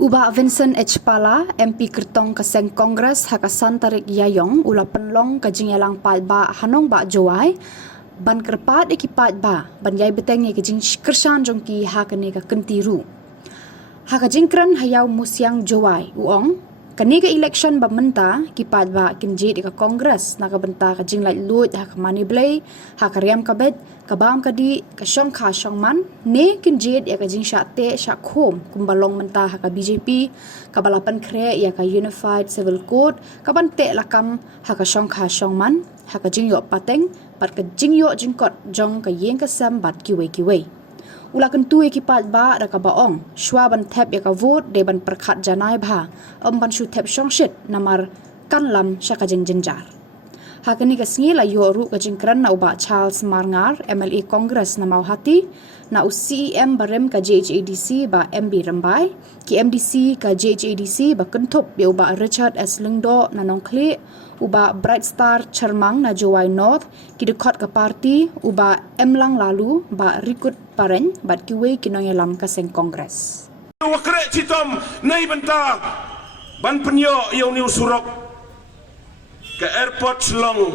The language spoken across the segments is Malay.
Ubah Vincent H. Pala, MP Kertong Kaseng Kongres Hakasan Tarik Yayong, ula penlong kajingelang pat ba hanong ba jowai, ban kerpat ikipat ba, ban yai beteng ye kajing kersan jongki hakane ka kentiru. Hakajingkran hayaw musyang jowai, uong, kani ka election ba menta, kipat ba kinjit ka Kongres, nakabenta kajing light loot, hakamani blay, hakariam kabed, kabam kadi kasyong kasyong man ne kinjit ya kajing syate syakhom kumbalong mentah ka BJP kabalapan kre ya ka Unified Civil Code kaban te lakam ha kasyong kasyong man ha kajing yo pateng pat kajing yo jingkot jong ka yeng ka sam bat kiwe ula kentu ekipat ba da ka baong shwa ban thep ya ka vote de ban perkhat janai bha ban shu thep shong shit namar kanlam syakajing jenjar. Hakani kasngi la yo ru kajingkran na uba Charles Marngar, MLA Kongres na Mauhati, na u CEM barem ka JHADC ba MB Rambai, ki MDC ka JHADC ba kentup bi uba Richard S. Lingdo na Nongkli, uba Bright Star Charmang na Jowai North, ki dekot ka parti, uba Emlang lalu ba Rikut Pareng, bat kiwe kinoyelam kaseng Kongres. Wakrek citom nai benta ban penyo yang ni usurok ke airport Selong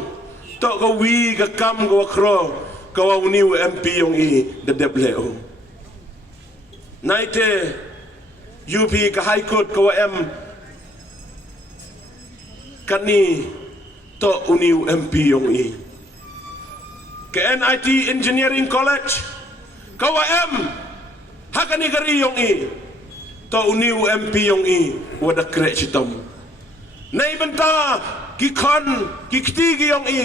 tok ke wi ke kam ke wakro ke wawni MP yang i dedep leo naite UP ke High Court ke WM kani tok uni MP yang i ke NIT Engineering College ke WM hakani gari yang i tok uni MP yang i wadak krek citom nai benta ki kon ki kti ki yong i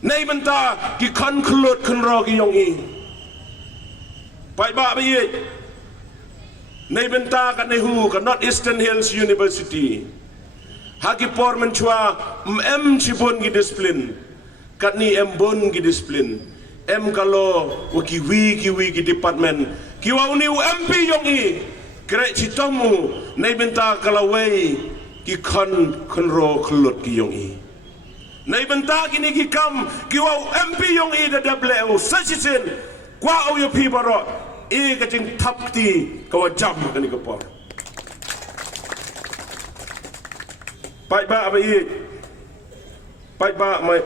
nei benta ki kon khlut khun ro ki yong i pai ba ba ye nei benta ka nei hu ka North Eastern Hills University ha ki por men chwa em chibon ki discipline kat ni em bon ki discipline em kalo wa ki wi ki department ki wa uni MP yong i krek chitomu nei benta kala wei ki kon ro khlut ki yong i nei benta kini ki kam ki wa MP yong i da double sachisin kwa o yo pi baro e ka jing thap ti ka wa jam ka ni ka por pai ba ba i pai ba mai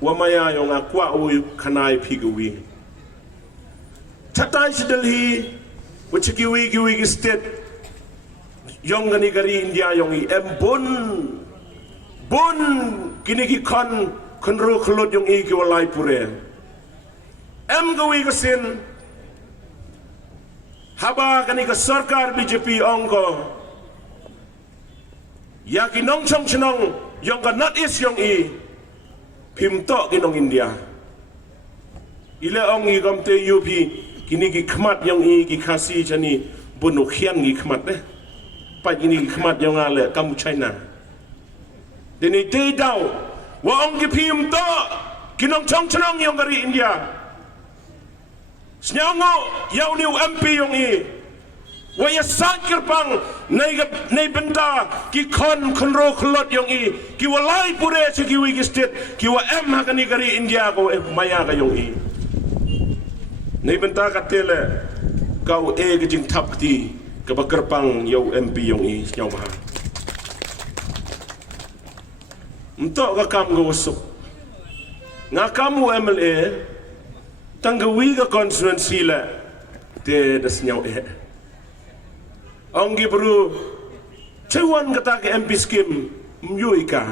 wa maya yong a kwa o khanai phi ki wi chatai sidal hi which ki wi ki state yong gani gari India yong i em bon kini ki kon ro khlut yong i ki walai pure em gawi kasin haba gani ka sarkar BJP ongko ya ki nong chong chnong yong ka North East yong i phim to ki nong India ile ong i gam te UP kini ki khmat yong i ki khasi chani bunu khian gi khmat de pai ini khmat yang ale kamu China deni te dau wa ong ki phim to kinong chong chong yang gari India snyango yau ni MP yang i wa ya sakir pang nei benda ki kon ro khlot yang i ki walai pure se ki wi state ki wa em ha kani gari India ko maya ka yang i nei benda ka tele kau ke jing thap ti ke bakerpang yau MP yang i nyau maha untuk ka kam go usuk nga kamu MLA tanggawi ka constituency la te das nyau onggi bru cewan kata ke MP scheme myuika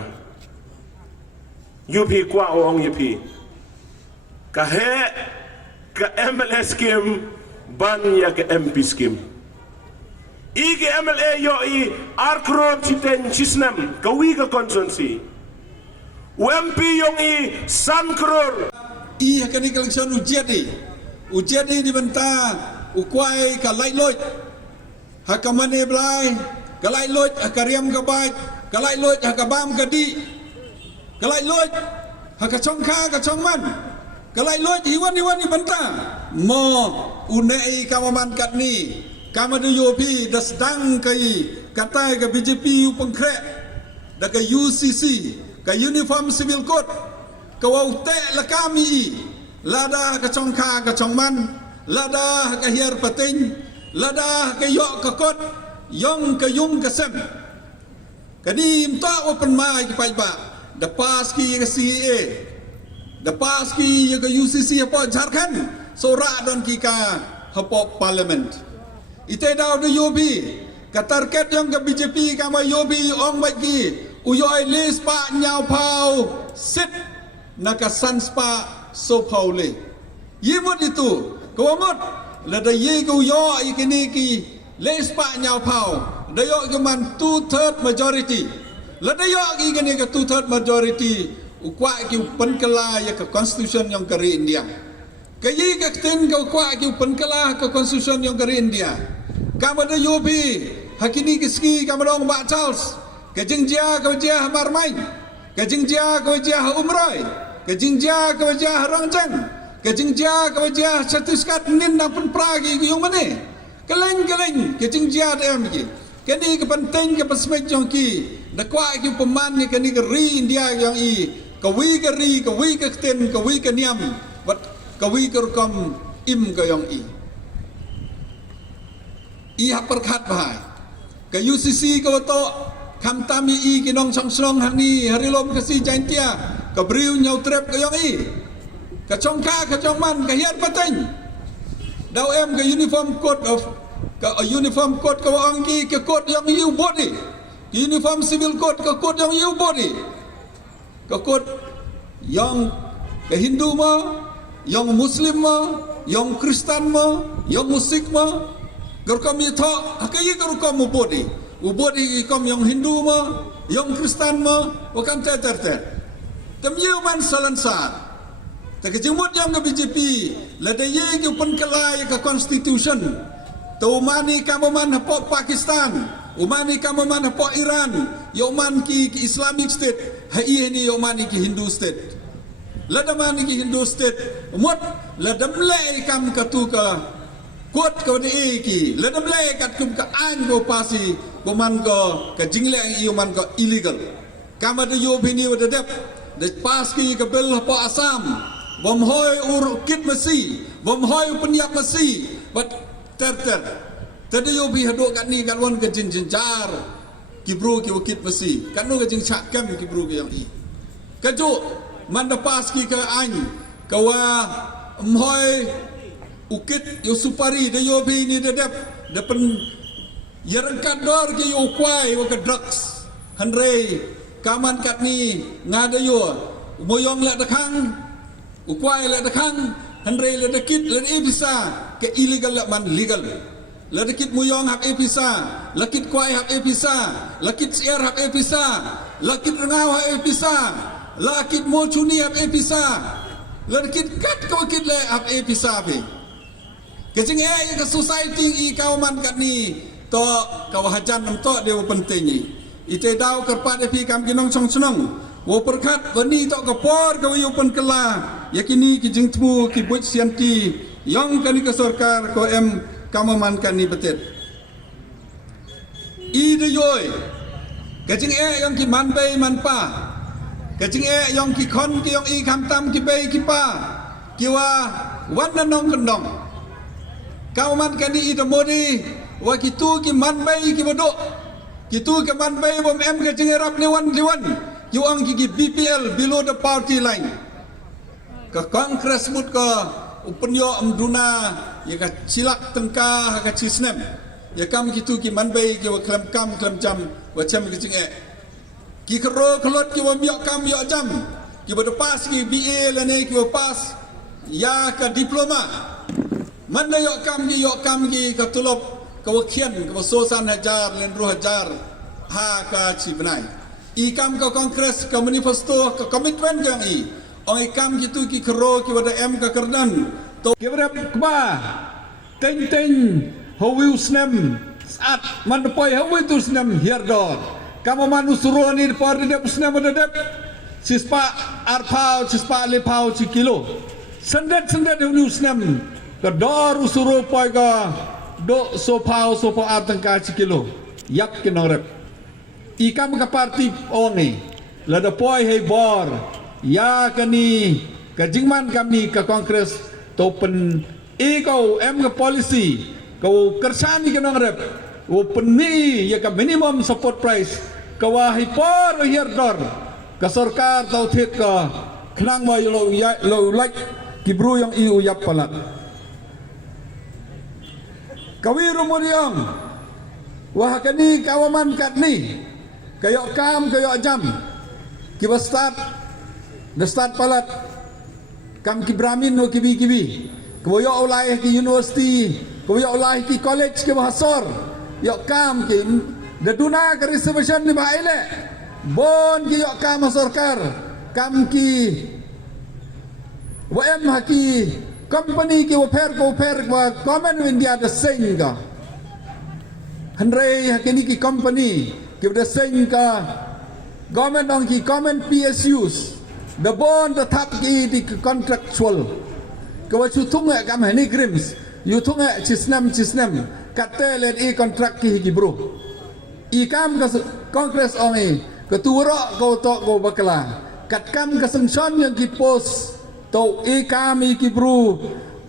UP kwa ong UP ka he ka MLA scheme ban ya ke MP scheme Ige MLA yo i arkro chiten chisnam kawi ka constituency UMP yong i san crore i hakani election ujian di benta ukwai ka lai loit hakamane blai ka lai loit hakariam ka bait ka lai loit hakabam ka di ka lai loit hakachong kha ka chongman ka lai loit hiwan di benta mo unai kamaman kat ni kama de UP das dang kai katai ka BJP pengkrek da ka UCC ka Uniform Civil Code ka wau te la kami lada ka chongkha ka chongman lada ka hiar pating lada ka yok ka kot yang kayung kesem kani mta open mai ki pai ba the pass ki CA the pass ki ke UCC apa Jharkhand sora don ki ka hapo parliament ite daw de yobi ka target yang ke BJP ka ma yobi ong bai ki uyoi lis pa nyau pau sit naka sanspa so paule yimut itu kawamut lada ye ku yo ikini ki lis pa nyau pau dayo keman 2/3 majority lada yo ikini ke 2/3 majority ukwa ki penkela ya ke constitution yang kari India kayi ke tin ke ukwa ki penkela ke constitution yang kari India kamada yobi hakini kiski kamadong ba Charles kejingjia kewajah marmain kejingjia kewajah umroy kejingjia kewajah rangjang kejingjia kewajah sertifikat nin dan pun pragi yung mane keleng kejingjia dem ki kini kepenting ke pesmet yang ki dakwa ki peman ni kini ke ri India yang i kawi ke ri kawi ke ten kawi ke niam wat kawi ke rukam im ke yang i hak perkat bahai ke UCC ke wato kam tami i kinong song hang ni harilom kasi jantia ke briu nyau trep ke yang i ke chongka ke chongman ke hiat pateng daw em ke uniform code of ke uniform code ke wang ki ke code yang you body uniform civil code ke code yang you body ke code yang ke Hindu ma yang Muslim ma yang Kristen ma yang musik ma gerkam itu akayi gerkam ubodi kom yang Hindu ma yang Kristen ma bukan ter temyu man salansat tak kejumut yang ke BJP ladaye ke penkelai ke constitution tu mani kamuman hapo Pakistan umani kamuman hapo Iran yoman ki Islamic State hai ni yomani ki Hindu State ladamani ki Hindu State umut ladamlai kam katu ka kuat kau ni ki, ledam leh kat kum ka an go pasi, boman go ka jingle ang iuman go illegal. Kama de yo bini wada dep, de pas ki ka bel po Assam, bom hoy ur kit masi, bom hoy penyak masi, but ter. Tadi yo bi hado kat ni kat wan ka jinjar, ki bro ki wakit masi, kat no ka jing chak kam ki bro ki yang i. Kajo man da pas ki ka an, kawa hoy ukit yo supari de yo bi ni de dep de pen yerangkat dor ke yo kwai wa ke drugs hanrei kaman kat ni ngada yo moyong la dekang ukwai la dekang hanrei la dekit la bisa ke illegal la man legal la dekit moyong hak episa lakit kwai hak episa lakit siar hak episa lakit rengau hak episa lakit mochuni hak episa la dekit kat ko kit le hak episa pe kecing ke society i kauman kat ni to kawahajan nam to dia penting ni ite dau kerpat epi kam kinong song senong wo perkat bani to kapor ka yo pen kela yakini ki jing tmu ki buat sianti yang kani ke sarkar ko em kamaman kan ni betet i de yoy kecing yang ki man bay man pa kecing yang ki kon ki yang i kam tam ki bay ki pa kiwa wan nanong kendong kauman kani ida modi wa kitu ki manbai ki bodo kitu ke manbai bom em ke jengerap ni wan you ang ki BPL below the party line ke kongres mut ke upenyo amduna ya ka silak tengka ka cisnem ya kam kitu ki manbai ki wa klam jam wa jam ki jeng ki kero kelot ki wa miok kam yo jam ki bodo pas ki BA lane ki wa pas ya ka diploma mana yok kam ki ka tulop ka wakian ka sosan hajar len 2,000 ha ka chi benai i kam ka kongres ka manifesto ka komitmen yang i oi kam gitu ki kero ki wada em ka kerdan to ki berap kba teng hawi usnem sat man poi hawi tu usnem hierdor kamu man usuro ni por de usnem de dep sispa arpau sispa lepau ci kilo sendet hawi usnem kedor usuro poi ka do sopau sopo atengka cikilo yak kinorep ikam ka parti ongi lada poi hei bor ya kani kajingman kami ka kongres topen kau em ka polisi kau kersani kinorep open ni ya ka minimum support price kawahi por hirdor ka sarkar tau thet ka khnang mai lo like kibru yang iu yap palat kawiru muriang wah kani kawaman kat ni kayok kam kayok jam kiba start palat kam kibramin no kibi koyo ulai ki university koyo ulai ki college ke bahasor yok kam ki daduna ka reservation ni baile bon ki yok kam sarkar kam ki wm haki company ki waper wa common india the same ka handre hakini ki company ki the same ka government on ki common psus the bond the tap ki di contractual kawa chutung ya kam hani grims yutung ya cisnam kate len i kontrak ki bro i kam ka kongres ongi ketua ko to ko bakla kat kam ka sengson yang ki pos to i kam i ki bro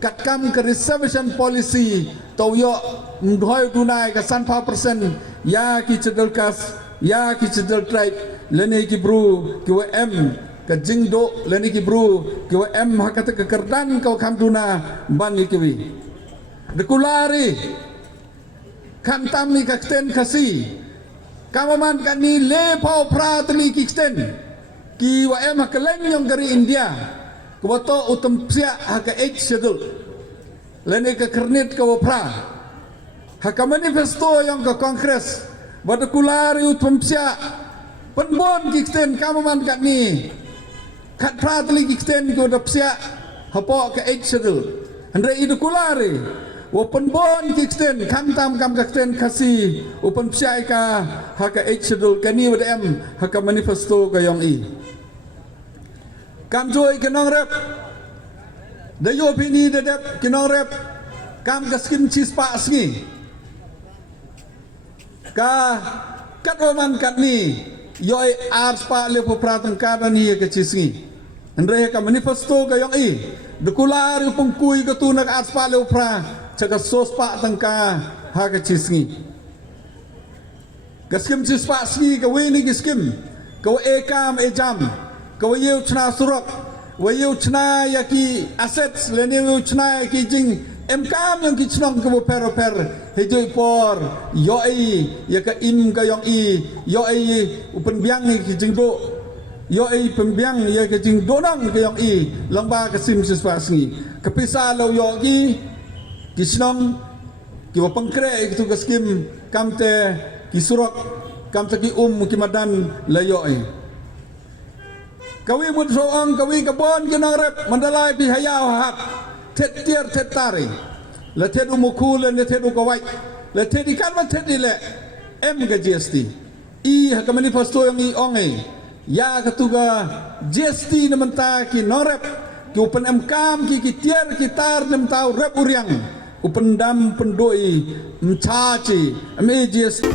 kat kam ka reservation policy to yo mdhoy dunai ka san 5% ya ki chedel kas ya ki chedel tribe len i ki bro ki m ka jingdo leni ki bru ki wa em hakata ka kerdan kau kam duna ban ki wi de kulari kan tam ni ka sten kasi kamaman kan ni le pau pratli ki sten ki wa em ka leng yong gari india ko to utam sia haka h sedul leni ka kernit ka wa pra haka manifesto yang ka kongres wa de kulari utam sia penbon ki sten kamaman kan ni kat pratli kisten ko dapsia hapo ka edsedul andre idu kulare open bon kisten kam kisten kasi open psia ka haka edsedul kani wadem haka manifesto ka yong i kam joy kenong rep dayo pini dedep kenong rep kam gaskim cispa asngi ka kat oman kat ni yoi ars pa le po pratang kada ni ka cisngi andre ka manifesto ka yang i dekular pungkui ka tunak ars pa le pra chaka sos pa tangka ha ka cisngi gaskim cispa sni ka weni giskim ka e kam e jam ka yeu chna surat wa yeu chna ya ki assets le ne yeu chna ki jing em kam yang ki chnong ka per hejoi por yoi ya ka im ka yang i yoi upen biang ni ki jing do yoi pembiang ya ka jing donang ka yang i lamba ka sim siswa sngi kapisa lo yo ki chnong ki wa pangkre ki tu gaskim kamte ki surat kamte ki ki madan la yoi kawi mun soang kawi ka bon ki nang rep mandalai pi hayau hak tet tier tet tari la tet umukul la tet ukawai la tet ikan man tet ile em ga GST i haka manifesto yang i onge ya katuga GST namanta ki norep ki upen em kam ki tier ki tar nem tau rep uriang upen dam pendoi mcaci em GST